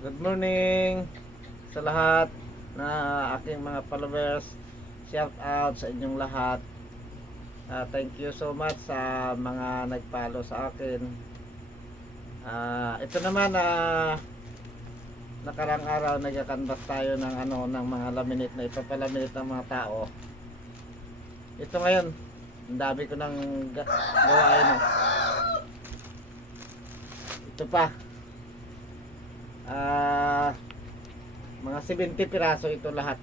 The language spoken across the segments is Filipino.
Good morning sa lahat na aking mga followers. Shout out sa inyong lahat. Thank you so much sa mga nag-follow sa akin. Ito naman nakarang araw nagka-canvas tayo ng ng mga laminate na ipapalaminate ng mga tao. Ito ngayon, ang dami ko nang gawain. Ito pa. Mga 70 piraso ito lahat.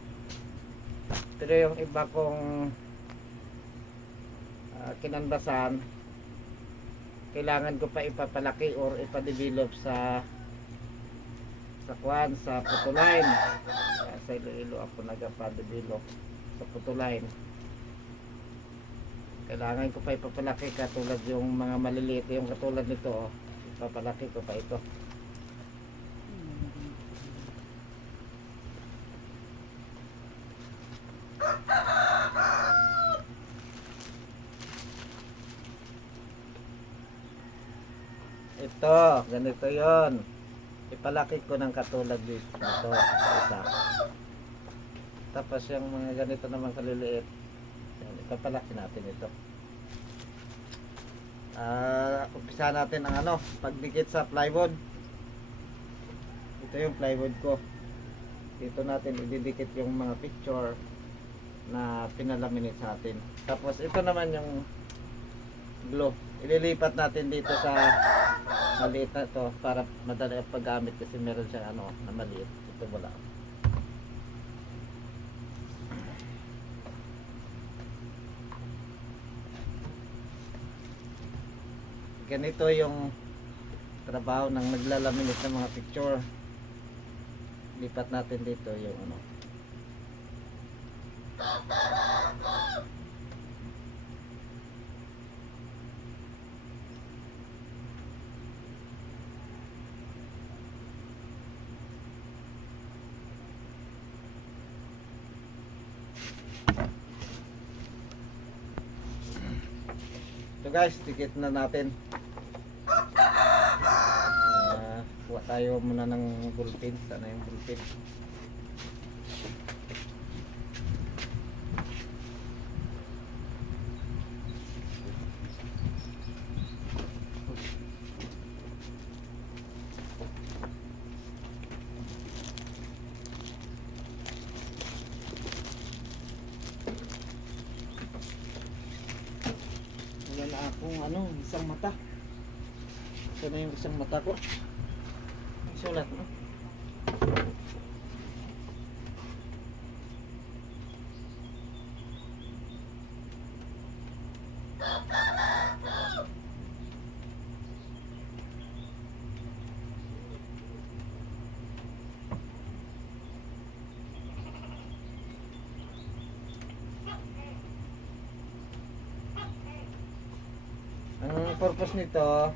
Pero yung iba kong kinanbasan, kailangan ko pa ipapalaki or ipa-develop sa kwan, sa putuline. Sa Iloilo ako nagpa-develop sa putuline. Kailangan ko pa ipapalaki katulad yung mga maliliit, yung katulad nito, ipapalaki ko pa ito. Ito, ganito yon. Ipalaki ko ng katulad dito. Ito, isa. Tapos yung mga ganito naman kaliliit, ipapalaki natin ito. Umpisa natin ang pagdikit sa plywood. Ito yung plywood ko. Dito natin ididikit yung mga picture na pinalaminate sa atin. Tapos ito naman yung glue. Ililipat natin dito sa maliit na ito para madali ang paggamit kasi meron siyang na maliit. Ito wala. Ganito yung trabaho ng naglalaminate ng mga picture. Lipat natin dito yung ito guys, dikit na natin. Kuha tayo muna ng ballpen. Sana yung ballpen. Wala na akong isang mata. Ito na yung isang mata ko. Sulat no? Ang purpose nito,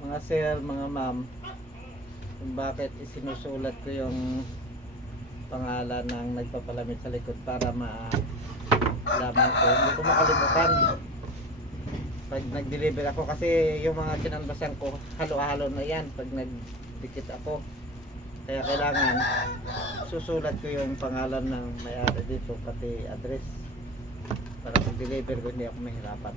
mga sir, mga ma'am, kung bakit isinusulat ko yung pangalan ng nagpapalamit sa likod para malaman ko, hindi ko makalimutan pag nag-deliver ako kasi yung mga kinanbasan ko halo-halo na yan pag nagdikit ako, kaya kailangan susulat ko yung pangalan ng may-ari dito pati address para pag deliver ko hindi ako mahirapan.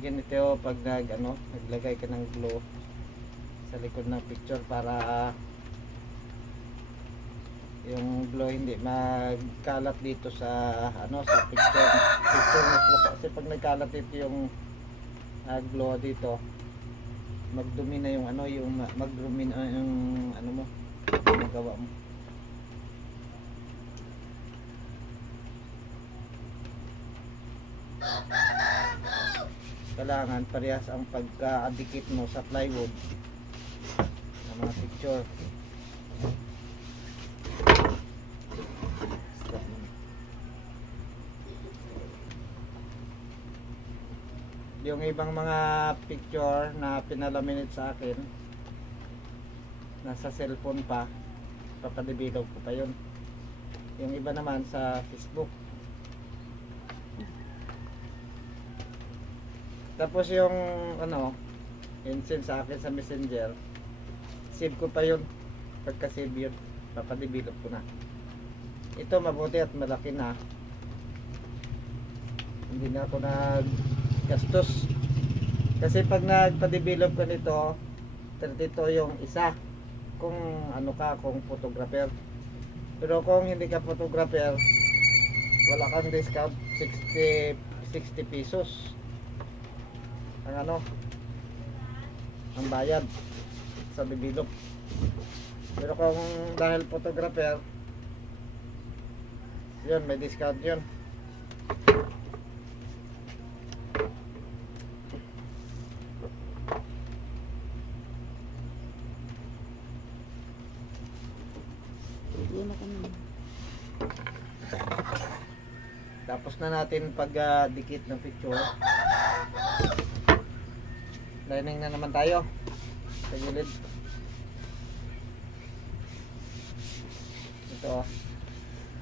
ganito pag naglagay ka ng glue sa likod ng picture para yung glue hindi magkalat dito sa sa picture mismo, kasi pag nagkalat dito yung glue dito, magdumi na yung magdumi na yung mo, yung gawa mo. Kailangan parehas ang pagka-adikit mo sa plywood sa mga picture. Yung ibang mga picture na pinalaminate sa akin, nasa cellphone pa, papadevelop ko pa yun. Yung iba naman sa Facebook. Tapos yung send sa akin sa Messenger, save ko pa yun. Pagka save yun, papadevelop ko na. Ito mabuti at malaki na, hindi na ako gastos. Kasi pag nagpa-develop ka nito, 32 yung isa kung kung photographer. Pero kung hindi ka photographer, wala kang discount, 60 pesos ang bayad sa develop. Pero kung dahil photographer, yun, may discount yun. Tapos na natin pag-dikit ng picture. Lining na naman tayo sa gilid. Ito,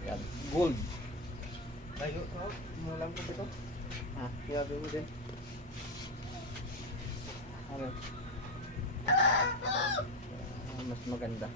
yan, gold. Tayo, malam ko dito. Kaya mo din. Mas maganda.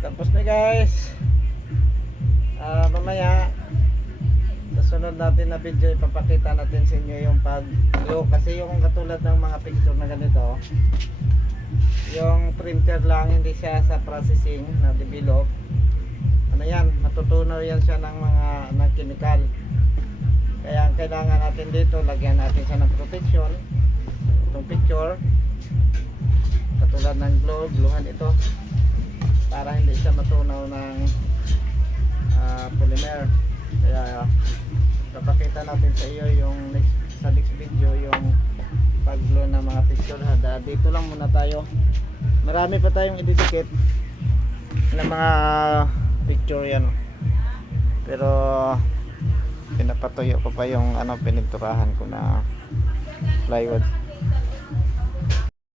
Tapos na guys, mamaya sa sunod natin na video ipapakita natin sa inyo yung pag-glue, kasi yung katulad ng mga picture na ganito, yung printer lang, hindi siya sa processing na develop, matutunaw yan siya ng ng chemical. Kaya ang kailangan natin dito, lagyan natin siya ng protection. Itong picture katulad ng gluhan ito, para hindi siya matunaw ng polymer. Kaya papakita natin sa iyo yung sa next video yung pag-glue ng mga picture. Dito lang muna tayo, marami pa tayong ididikit ng mga picture yan, pero pinapatuyo ko pa yung pininturahan ko na plywood.